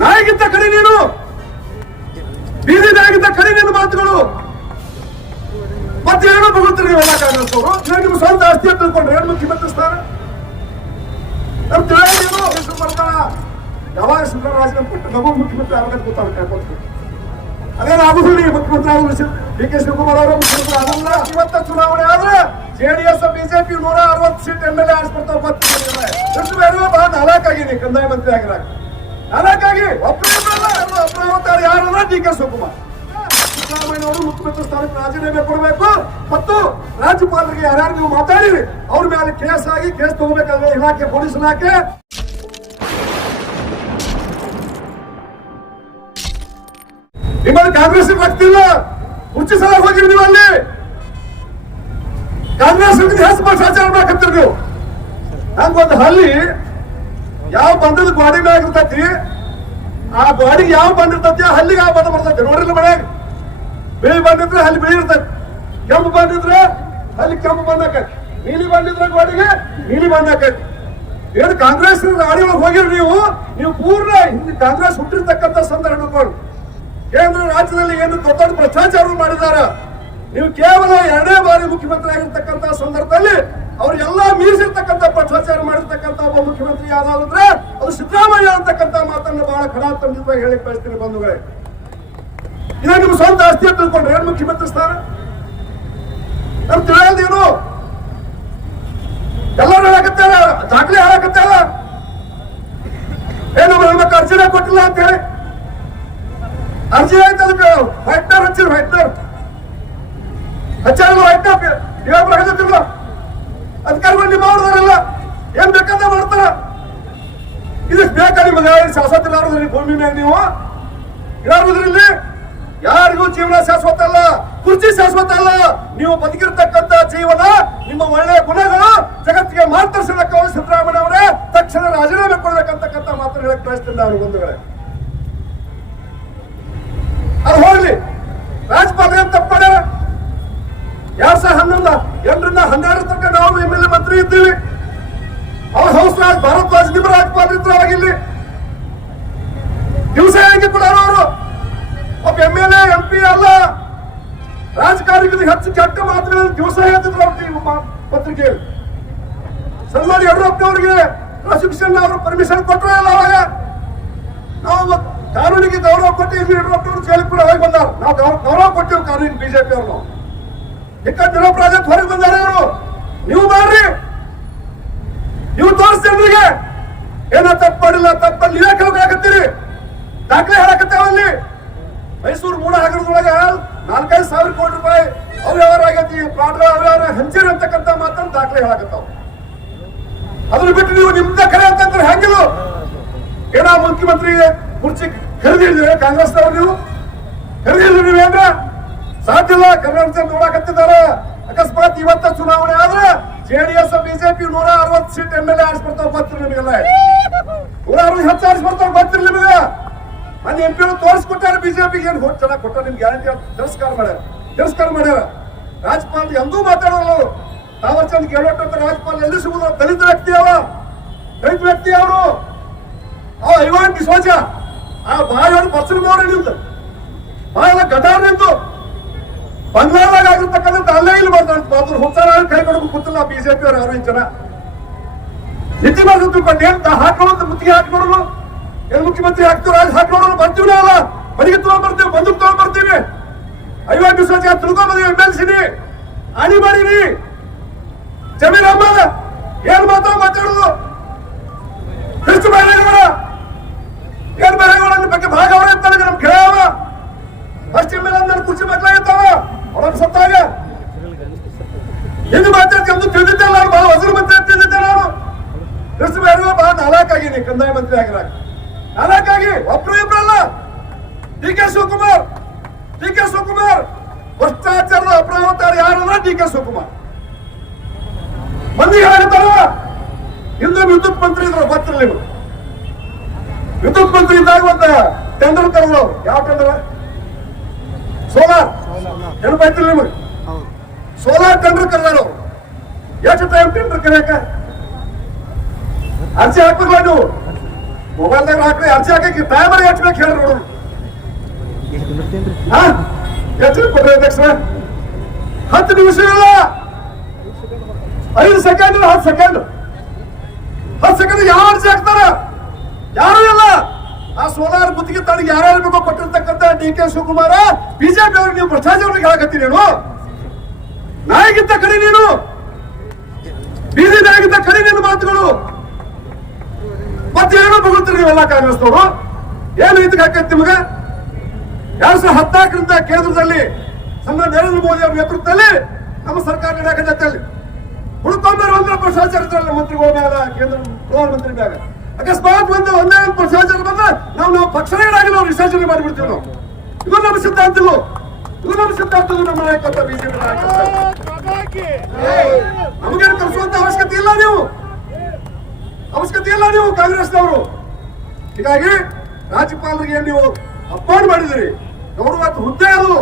ನಾಯಿಗಿಂತ ಕಡಿ ನೀನು, ಬೀದಿ ನಾಯಿಗಿಂತ ಕಡಿ ನೀನು ಮಾತುಗಳು. ಮತ್ತೆ ಏನೋ ಬಗುತ್ತೀರಿ ನೀವೆಲ್ಲ ಕಾಂಗ್ರೆಸ್ ಅವರು. ನಿಮ್ಮ ಸ್ವಂತ ಆಸ್ತಿ ಅಂತ ತಿಳ್ಕೊಂಡ್ರೆ ಏನು ಮುಖ್ಯಮಂತ್ರಿ ಸ್ಥಾನ ನಮ್ ತಿಳಿಯೋದೇನು? ಹೆಸರು ಬರ್ತಾರ ಯಾವಾಗ ಸಿದ್ದರಾಮಯ್ಯ ರಾಜೀನಾಮೆ ಕೊಟ್ಟು ನಮಗೂ ಮುಖ್ಯಮಂತ್ರಿ ಆಗಬೇಕು ಗೊತ್ತಾಗುತ್ತೆ. ಅದೇನು ಆಗುದಿಲ್ಲ. ಈ ಮುಖ್ಯಮಂತ್ರಿ ಆಗುದಿಲ್ಲ. ಡಿ ಕೆ ಶಿವಕುಮಾರ್ ಅವರ ಮುಖ್ಯಮಂತ್ರಿ ಆಗಲ್ಲ. ಇವತ್ತ ಚುನಾವಣೆ ಆದ್ರೆ ಜೆಡಿಎಸ್ ಬಿಜೆಪಿ 160 ಸೀಟ್ ಎಂಎಲ್ಎ ಆರಿಸ್ಬಿಡ್ತಾವ. ಬಹಳ ನಾಲ್ಕಾಗಿನಿ ಕಂದಾಯ ಮಂತ್ರಿ ಆಗಿರಾಗ ನಾಲ್ಕಾಗಿ ಒಬ್ಬರ ಯಾರಲ್ಲ ಡಿ ಕೆ ಶಿವಕುಮಾರ್. ಸಿದ್ದರಾಮಯ್ಯ ಅವರು ಮುಖ್ಯಮಂತ್ರಿ ಸ್ಥಾನಕ್ಕೆ ರಾಜೀನಾಮೆ ಕೊಡಬೇಕು ಮತ್ತು ರಾಜ್ಯಪಾಲರಿಗೆ ಯಾರ್ಯಾರು ನೀವು ಮಾತಾಡಿರಿ ಅವ್ರ ಮೇಲೆ ಕೇಸ್ ಆಗಿ ಕೇಸ್ ತಗೋಬೇಕಾದ್ರೆ ಇಲಾಖೆ ಪೊಲೀಸ್ ಇಲಾಖೆ ನಿಮ್ಮಲ್ಲಿ ಕಾಂಗ್ರೆಸ್ ಬರ್ತಿಲ್ಲ. ಕುರ್ಚಿ ಸಲ ಹೋಗಿರಿ ನೀವು ಅಲ್ಲಿ ಕಾಂಗ್ರೆಸ್ ಹೆಸರು ಭ್ರಷ್ಟಾಚಾರ ಮಾಡಕತ್ತೀರಿ ನೀವು. ಹಂಗೊಂದು ಹಲ್ಲಿ ಯಾವ ಬಂದದ ಗಾಡಿ ಮ್ಯಾಗ ಇರ್ತೈತಿ, ಆ ಗಾಡಿಗೆ ಯಾವ ಬಂದಿರ್ತೈತಿ ಆ ಹಲ್ಲಿಗೆ ಯಾವ ಬಂದ ಬರ್ತೈತಿ. ನೋಡಿಲ್ಲ ಮನ್ಯಾಗ ಬಿಳಿ ಬಂದಿದ್ರೆ ಹಲ್ಲಿ ಬಿಳಿ ಇರ್ತೈತಿ, ಕೆಂಪು ಬಂದಿದ್ರೆ ಹಲ್ಲಿ ಕೆಂಪು ಬಂದಾಕೈತಿ, ನೀಲಿ ಬಂದಿದ್ರೆ ಗಾಡಿಗೆ ನೀಲಿ ಬಂದಾಕೈತಿ. ಏನು ಕಾಂಗ್ರೆಸ್ ಗಾಡಿ ಒಳಗೆ ಹೋಗಿರಿ ನೀವು ಪೂರ್ಣ ಹಿಂದೆ ಕಾಂಗ್ರೆಸ್ ಹುಟ್ಟಿರ್ತಕ್ಕಂಥ ಸಂದರ್ಭಗಳು ಕೇಂದ್ರ ರಾಜ್ಯದಲ್ಲಿ ಏನು ದೊಡ್ಡ ದೊಡ್ಡ ಭ್ರಷ್ಟಾಚಾರ ಮಾಡಿದಾರ. ನೀವು ಕೇವಲ 2ನೇ ಬಾರಿ ಮುಖ್ಯಮಂತ್ರಿ ಆಗಿರ್ತಕ್ಕಂಥ ಸಂದರ್ಭದಲ್ಲಿ ಅವ್ರಿಗೆಲ್ಲ ಮೀರಿಸಿರ್ತಕ್ಕಂಥ ಭ್ರಷ್ಟಾಚಾರ ಮಾಡಿರ್ತಕ್ಕಂಥ ಒಬ್ಬ ಮುಖ್ಯಮಂತ್ರಿ ಯಾವ್ದಾದ್ರೆ ಅದು ಸಿದ್ದರಾಮಯ್ಯ ಅಂತಕ್ಕಂಥ ಮಾತನ್ನು ಬಹಳ ಖಡಾಖಂಡಿತವಾಗಿ ಹೇಳಿ ಕಳಿಸ್ತೀನಿ ಬಂಧುಗಳೇ. ಇದೇ ನಿಮ್ಮ ಸ್ವಂತ ಆಸ್ತಿ ಅಂತ ತಿಳ್ಕೊಂಡ್ರೆ ಏನು ಮುಖ್ಯಮಂತ್ರಿ ಸ್ಥಾನ ನಮ್ ತಿಳಿಯೋದೇನು? ಎಲ್ಲರೂ ಹೇಳಕತ್ತಾರ, ದಾಖಲೆ ಹೇಳಕತ್ತಾರ. ಏನು ನಮ್ಗೆ ಅರ್ಜಿನ ಕೊಟ್ಟಿಲ್ಲ ಅಂತ ಹೇಳಿ ಅರ್ಜಿ ಆಯ್ತು. ಅದಕ್ಕೆ ವೈಟ್ನರ್ ಹಚ್ಚಿರು, ವೈಟ್ನರ್ ಹಚ್ಚಾರಲ್ಲ, ವೈಟ್ನರ್ ಇವಾಗ ಹಚ್ಚತ್ತಿಲ್ಲ. ಅಧಿಕಾರಿಗಳು ನಿಮ್ಮ ಅವ್ರದಾರಲ್ಲ ಏನ್ ಬೇಕಂತ ಮಾಡ್ತಾರ. ಇದಕ್ಕೆ ಬೇಕಾ ನಿಮಗೆ ಶಾಶ್ವತ ಇಲ್ಲಾರ್ದ್ರಿ ಭೂಮಿ ಮ್ಯಾಗ ನೀವು ಇರೋದ್ರಲ್ಲಿ ಯಾರಿಗೂ ಜೀವನ ಶಾಶ್ವತ ಅಲ್ಲ, ಕುರ್ಚಿ ಶಾಶ್ವತ ಅಲ್ಲ. ನೀವು ಬದುಕಿರ್ತಕ್ಕಂಥ ಜೀವನ ನಿಮ್ಮ ಒಳ್ಳೆಯ ಗುಣಗಳು ಜಗತ್ತಿಗೆ ಮಾರ್ಗದರ್ಶನಕ್ಕೆ ಸಿದ್ದರಾಮಯ್ಯ ಅವರೇ ತಕ್ಷಣ ರಾಜೀನಾಮೆ ಕೊಡಬೇಕಂತಕ್ಕಂಥ ಮಾತನ್ನು ಹೇಳಕ್ ಬಯಸ್ತಿದ್ದ ಅವರು ಬಂಧುಗಳೇ. ಅದು ಹೋಗ್ಲಿ, ರಾಜ್ಯಪಾಲ ಏನ್ ತಪ್ಪು ಮಾಡ್ಯಾರ? 2011 8ರಿಂದ 12 ತನಕ ನಾವು MLA ಮಂತ್ರಿ ಇದ್ದೀವಿ. ಅವ್ರ ಹೌಸ್ ರಾಜ್ ಭಾರದ್ವಾಜ್ ನಿಮ್ಮ ರಾಜ್ಯಪಾಲ ಇದ್ರು ಅವಾಗಿಲ್ಲಿ ದಿವಸ ಹೇಗೆ ಕೊಡೋರು ಅವರು. ಒಬ್ಬ MLA MP ಅಲ್ಲ, ರಾಜಕಾರಣಿಗಳಿಗೆ ಹೆಚ್ಚು ಕೆಟ್ಟ ಮಾತುಗಳನ್ನು ದಿವಸ ಹೇಳ್ತಿದ್ರು ಅವ್ರ ಪತ್ರಿಕೆಯಲ್ಲಿ. ಸನ್ಮಾನ್ಯ ಯಡಿಯೂರಪ್ಪನವರಿಗೆ ಪ್ರಾಸಿಕ್ಯೂಷನ್ ಅವರು ಪರ್ಮಿಷನ್ ಕೊಟ್ಟರೆ ಅಲ್ಲ. ಅವಾಗ ನಾವು ಕಾನೂನಿಗೆ ಗೌರವ ಕೊಟ್ಟು ಯಡಿಯೂರಪ್ಪನವರು ಜೈಲಿಗೆ ಕೂಡ ಹೋಗಿ ಬಂದಾರ. ನಾವು ಗೌರವ ಕೊಟ್ಟಿವಿ ಕಾನೂನಿಗೆ. ಬಿಜೆಪಿ ಅವರು ದಿನ ಪ್ರಾಜೆಕ್ಟ್ ಹೊರಗೆ ಬಂದಾರ. ಅವರು ನೀವು ಮಾಡ್ರಿ, ನೀವು ತೋರಿಸಿ ಜನರಿಗೆ ಏನ ತಪ್ಪಾಡಿಲ್ಲ ತಪ್ಪಲ್ಲಿ ಇಲಾಖೆಗಳಾಗತ್ತೀರಿ. ದಾಖಲೆ ಹೇಳಕತ್ತೇವಲ್ಲಿ ಮೈಸೂರು ಮೂಡ ಹಗರದೊಳಗೆ 4-5 ಸಾವಿರ ಕೋಟಿ ರೂಪಾಯಿ ಅವ್ಯವಹಾರ ಆಗೈತಿ, ಪ್ಲಾಟ್ ಅವ್ಯವಹಾರ ಹಂಚಿರಿ ಅಂತಕ್ಕಂಥ ಮಾತನ್ನು ದಾಖಲೆ ಹೇಳಕತ್ತಾವ. ಅದನ್ನ ಬಿಟ್ಟು ನೀವು ನಿಮ್ದ ಕರೆ ಅಂತಂದ್ರೆ ಹೆಂಗಿಲ್ಲ. ಏನ ಮುಖ್ಯಮಂತ್ರಿ ಕುರ್ಚಿ ಖರೀದಿದ್ರೆ ಕಾಂಗ್ರೆಸ್ನವ್ರು ನೀವು ಖರೀದಿಲ್ಲ. ನೀವೇನ್ರ ಸಾಧ್ಯ ಇಲ್ಲ. ಕರ್ನಾಟಕ ನೋಡಕತ್ತಿದ್ದಾರೆ. ಅಕಸ್ಮಾತ್ ಇವತ್ತ ಚುನಾವಣೆ ಆದ್ರೆ ಜೆಡಿಎಸ್ ಬಿಜೆಪಿ 160 ಸೀಟ್ MLA ಆರಿಸ್ಬಿಡ್ತಾವ. ಗೊತ್ತಿರಿ ನಿಮಗೆಲ್ಲ 160 ಹೆಚ್ಚು ಆರಿಸ್ಬಿಡ್ತಾವ. ಗೊತ್ತಿರಿ ನಿಮಗೆ. ಮೊನ್ನೆ MP ತೋರಿಸ್ಕೊಟ್ಟಾರ ಬಿಜೆಪಿಗೆ. ಏನು ಹೋಗಿ ಚೆನ್ನಾಗಿ ಕೊಟ್ಟಾರ ನಿಮ್ಗೆ ಗ್ಯಾರಂಟಿ ತಿರಸ್ಕಾರ ಮಾಡ್ಯಾರ. ರಾಜ್ಯಪಾಲ ಎಂದೂ ಮಾತಾಡೋಲ್ಲ ಅವರು. ತಾವರ್ಚಂದ್ ಗೆಳೋಟ ರಾಜ್ಯಪಾಲ ಎಲ್ಲಿ ಸಿಗುದು? ದಲಿತ ವ್ಯಕ್ತಿ ಅವರು. ಐವಾನ್ ಡಿಸೋಜ ಆ ಬಾಯಿ ಬಸ್ಸರ್ ಮೋರೆ ನಿಂತು ಬಾಯೆಲ್ಲ ಗಟಾರ್ ನಿಂತು ಬಂಗಾಳದಾಗ ಆಗಿರ್ತಕ್ಕಂಥ ಅಲ್ಲೇ ಇಲ್ಲಿ ಬರ್ತಾರೆ. ಹುಚ್ಚಾರ ಕೈ ಕೊಡಬೇಕು ಗೊತ್ತಿಲ್ಲ ಬಿಜೆಪಿ ಅವ್ರು ಯಾರು ಜನ ನಿತ್ಯ ಮಾಡ್ಕೊಂಡು ಏನ್ ಹಾಕೊಳ್ಳೋದು ಮುತ್ತಿಗೆ ಹಾಕಿಕೊಡೋದು. ಏನ್ ಮುಖ್ಯಮಂತ್ರಿ ಹಾಕ್ತೀವಿ ರಾಜ್ ಹಾಕೊಳ್ಳೋದು ಬರ್ತೀವಿ. ಅಲ್ಲ ಬಡಿಗೆ ತಗೊಂಡ್ಬರ್ತೀವಿ, ಬಂದೂಕ್ ತಗೊಂಡ್ಬರ್ತೀವಿ. ಐವಾನ್ ಡಿಸೋಜ ತಿಳ್ಕೊಂಬಂದಿವಿ. MLC ಅಣಿ ಮಾಡಿರಿ ಜಮೀರ್ ಅಹ್ಮದ್ ಏನ್ ಮಾತಾಡೋದು ಎಷ್ಟು ಮಹಿಳೆಗಳ ಏನ್ ಮಹಿಳೆಗಳ ಬಗ್ಗೆ ಭಾಗ ಅವರ ಇರ್ತಾರೆ. ನಮ್ ಕೇಳವ ಫಸ್ಟ್ MLA ಕುರ್ಚಿ ಮಕ್ಕಳಾಗಿರ್ತಾವ ಅವ್ರ ಸತ್ತಾಗ ಎಂದು ಮಾತಾಡ್ಕೊಂಡು ತಿಳಿದಿದ್ದಲ್ಲ. ಅವ್ರು ಬಹಳ ಹೊಸರು ಮಂತ್ರಿ ತಿಳಿದಿದ್ದೆ. ನಾನು ಕೃಷ್ಣ ಬಹಳ ನಾಲ್ಕಾಗಿನಿ ಕಂದಾಯ ಮಂತ್ರಿ ಆಗಿರಾಗ ನಾಲ್ಕಾಗಿ ಒಬ್ರು ಇಬ್ರಲ್ಲ. ಡಿ ಕೆ ಶಿವಕುಮಾರ್ ಭ್ರಷ್ಟಾಚಾರದ ಅಪರಾವತಾರ ಯಾರಲ್ಲ ಡಿ ಕೆ ಶಿವಕುಮಾರ್. ಮಂದಿಗೆ ಹೇಳತ್ತಾರ ಹಿಂದೆ ವಿದ್ಯುತ್ ಮಂತ್ರಿ ಇದ್ರು. ಗೊತ್ತಿರಲಿಲ್ಲ. ವಿದ್ಯುತ್ ಮಂತ್ರಿ ಇದ್ದಾಗ ಒಂದು ಟೆಂಡರ್ ಕರೆದ್ರು. ಯಾವ ಟೆಂಡರ್? ಸೋಲಾರ್. ಏನು ಬೈತಿಲ್ಲ ನಿಮಗೆ? ಸೋಲಾರ್ ಟೆಂಡರ್ ಕರೆದಾರ. ಎಷ್ಟು ಟೈಮ್ ಟೆಂಡರ್ ಕರೆಯಕ ಅರ್ಜಿ ಹಾಕ್ಬೇಕಲ್ಲ ನೀವು? ಮೊಬೈಲ್ದಾಗ ಹಾಕ್ರಿ ಅರ್ಜಿ ಹಾಕಿ ಟೈಮರ್ ಹೆಚ್ಚಬೇಕು ಹೇಳಿ ನೋಡೋಣ. ಹೆಚ್ಚು ಕೊಡ್ರಿ ಅಧ್ಯಕ್ಷರ. 10 ನಿಮಿಷ ಇಲ್ಲ, 5 ಸೆಕೆಂಡ್, 10 ಸೆಕೆಂಡ್, 10 ಸೆಕೆಂಡ್ ಯಾವ ಅರ್ಜಿ ಹಾಕ್ತಾರ? ಯಾರು ಇಲ್ಲ. ಆ ಸೋಲಾರ್ ಗುತ್ತಿಗೆ ತಾಳಿಗೆ ಯಾರ್ಯಾರು ಬೇಕೋ ಕೊಟ್ಟಿರ್ತಕ್ಕಂಥ DK ಶಿವಕುಮಾರ ಬಿಜೆಪಿ ಅವ್ರಿಗೆ ನೀವು ಭ್ರಷ್ಟಾಚಾರಕ್ಕೆ ಹೇಳಕತ್ತೀರಿ. ನೀನು ನಾಯಿಗಿಂತ ಕಡಿ, ನೀನು ಬೀದಿ ನಾಯಿಗಿಂತ ಕಡಿ ನಿನ್ನ ಮಾತುಗಳು. ಮತ್ತೇನು ಬಗುತ್ತೀರಿ ನೀವೆಲ್ಲ ಕಾಂಗ್ರೆಸ್ನವರು? ಏನು ಇದಕ್ಕೆ ಹಾಕೈತಿ ನಿಮಗೆ? 2014ರಿಂದ ಕೇಂದ್ರದಲ್ಲಿ ಸನ್ಮಾನ್ಯ ನರೇಂದ್ರ ಮೋದಿ ಅವರ ನೇತೃತ್ವದಲ್ಲಿ ನಮ್ಮ ಸರ್ಕಾರ ನಡೆಯಕತ್ತಲ್ಲಿ ಹುಡುಕೊಂಬರು ಒಂದರ ಭ್ರಷ್ಟಾಚಾರ ಇದ್ರಲ್ಲ ಮಂತ್ರಿಗಳ ಮ್ಯಾಲ, ಕೇಂದ್ರ ಪ್ರಧಾನಮಂತ್ರಿ ಮ್ಯಾಗ. ಅಕಸ್ಮಾತ್ ಒಂದೇ ಭ್ರಷ್ಟಾಚಾರ ಬಂದ್ರೆ ನಾವು ಪಕ್ಷಗಳಾಗಿ ನಾವು ವಿಸರ್ಜನೆ ಮಾಡಿಬಿಡ್ತೀವಿ. ನಾವು ಇದು ನಮ್ಮ ಸಿದ್ಧಾಂತಗಳು, ಇದು ನಮ್ಮ ಸಿದ್ಧಾಂತಗಳು. ನಮ್ಮ ನಾಯಕತ್ವ ಬಿಜೆಪಿ ನಮಗೇನು ಕಲಿಸುವಂತ ಅವಶ್ಯಕತೆ ಇಲ್ಲ. ನೀವು ಕಾಂಗ್ರೆಸ್ನವರು. ಹೀಗಾಗಿ ರಾಜ್ಯಪಾಲರಿಗೆ ನೀವು ಅಪಮಾನ ಮಾಡಿದಿರಿ. ಗೌರವ ಹುದ್ದೆ ಅದು.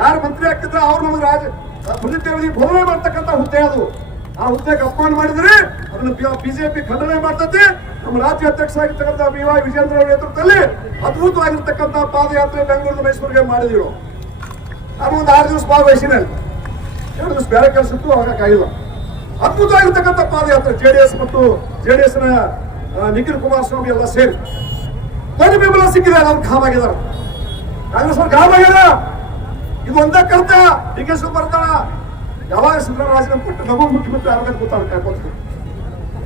ಯಾರು ಮಂತ್ರಿ ಆಗ್ತಿದ್ರ ಅವ್ರು ನಮಗೆ ಪುನೀತಿಯವರಿಗೆ ಬೋಧನೆ ಮಾಡ್ತಕ್ಕಂಥ ಹುದ್ದೆ ಅದು. ಆ ಹುದ್ದೆಗೆ ಅಪಮಾನ ಮಾಡಿದ್ರಿ. ಅದನ್ನು ಬಿಜೆಪಿ ಖಂಡನೆ ಮಾಡ್ತೈತಿ. ನಮ್ಮ ರಾಜ್ಯ ಅಧ್ಯಕ್ಷ ಆಗಿರ್ತಕ್ಕಂಥ BY ವಿಜೇಂದ್ರ ಅವರ ನೇತೃತ್ವದಲ್ಲಿ ಅದ್ಭುತವಾಗಿರ್ತಕ್ಕಂಥ ಪಾದಯಾತ್ರೆ ಬೆಂಗಳೂರು ಮೈಸೂರಿಗೆ ಮಾಡಿದಿರು. ನಾನು ಒಂದು 6 ದಿವಸ ಭಾಗವಹಿಸಿನಲ್ಲಿ, 2 ದಿವಸ ಬೇರೆ ಕೆಲಸ ಇತ್ತು, ಹೋಗಕ್ಕಾಗಿಲ್ಲ. ಅದ್ಭುತವಾಗಿರ್ತಕ್ಕಂಥ ಪಾದಯಾತ್ರೆ JDS ಮತ್ತು JDS ನ ನಿಖಿಲ್ ಕುಮಾರಸ್ವಾಮಿ ಎಲ್ಲ ಸೇರಿ ದೊಡ್ಡ ಬೆಂಬಲ ಸಿಕ್ಕಿದೆ. ಅವ್ರು ಗಾಮ್ ಆಗಿದಾರ, ಕಾಂಗ್ರೆಸ್ ಅವ್ರು ಗಾಮ್ ಆಗ್ಯಾರ. ಇದು ಒಂದೇ ಕರ್ತ DK ಶಿವಕುಮಾರ ಯಾವಾಗ ಸಿದ್ದರಾಮಯ್ಯ ರಾಜೀನಾಮೆ ಕೊಟ್ಟು ನಮಗೂ ಮುಖ್ಯಮಂತ್ರಿ ಆಗಬೇಕು ಗೊತ್ತಾಗುತ್ತೆ.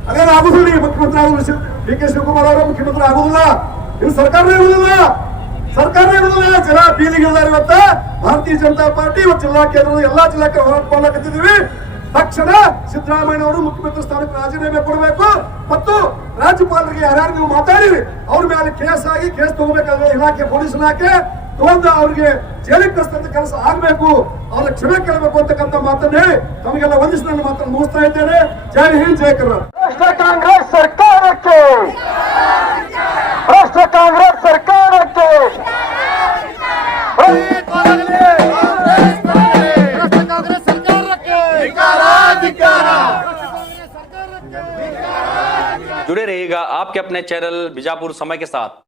ಅದೇನು ಆಗುದಿಲ್ಲ. ಈ ಮುಖ್ಯಮಂತ್ರಿ ಆಗುದಿಲ್ಲ. DK ಶಿವಕುಮಾರ್ ಅವರು ಮುಖ್ಯಮಂತ್ರಿ ಆಗುದಿಲ್ಲ. ಇನ್ನು ಸರ್ಕಾರನೇ ಇರುವುದಿಲ್ಲ. ಜನ ಬೀದಿಗಿಳಿದಾರೆ. ಇವತ್ತ ಭಾರತೀಯ ಜನತಾ ಪಾರ್ಟಿ ಇವತ್ತು ಜಿಲ್ಲಾ ಕೇಂದ್ರದ ಎಲ್ಲಾ ಜಿಲ್ಲಾಕ್ಕೆ ಹೋರಾಟ ಮಾಡಕತ್ತಿದ್ದೀವಿ. ತಕ್ಷಣ ಸಿದ್ದರಾಮಯ್ಯ ಅವರು ಮುಖ್ಯಮಂತ್ರಿ ಸ್ಥಾನಕ್ಕೆ ರಾಜೀನಾಮೆ ಕೊಡಬೇಕು ಮತ್ತು ರಾಜ್ಯಪಾಲರಿಗೆ ಯಾರ್ಯಾರು ನೀವು ಮಾತಾಡಿರಿ ಅವ್ರ ಮೇಲೆ ಕೇಸ್ ಆಗಿ ಕೇಸ್ ತಗೋಬೇಕಾದ್ರೆ ಇಲಾಖೆ ಪೊಲೀಸ್ ಇಲಾಖೆ ತಗೊಂಡು ಅವ್ರಿಗೆ ಜೈಲಿಗೆ ಕಳಿಸ್ತಂತ ಕೆಲಸ ಆಗ್ಬೇಕು, ಅವ್ರ ಕ್ಷಮೆ ಕೇಳಬೇಕು ಅಂತಕ್ಕಂಥ ಮಾತನ್ನ ಹೇಳಿ ತಮಗೆಲ್ಲ ವಂದಿಸಿ ನನ್ನ ಮಾತನ್ನು ಮುಗಿಸ್ತಾ ಇದ್ದೇನೆ. ಜೈ ಹಿಂದ್, ಜೈ ಕರ್ನಾಟಕ. ಕಾಂಗ್ರೆಸ್ ಸರ್ಕಾರಕ್ಕೆ, ರಾಷ್ಟ್ರ ಕಾಂಗ್ರೆಸ್ ಸರ್ಕಾರಕ್ಕೆ जुड़े रहिएगा आपके अपने चैनल बीजापुर समय के साथ।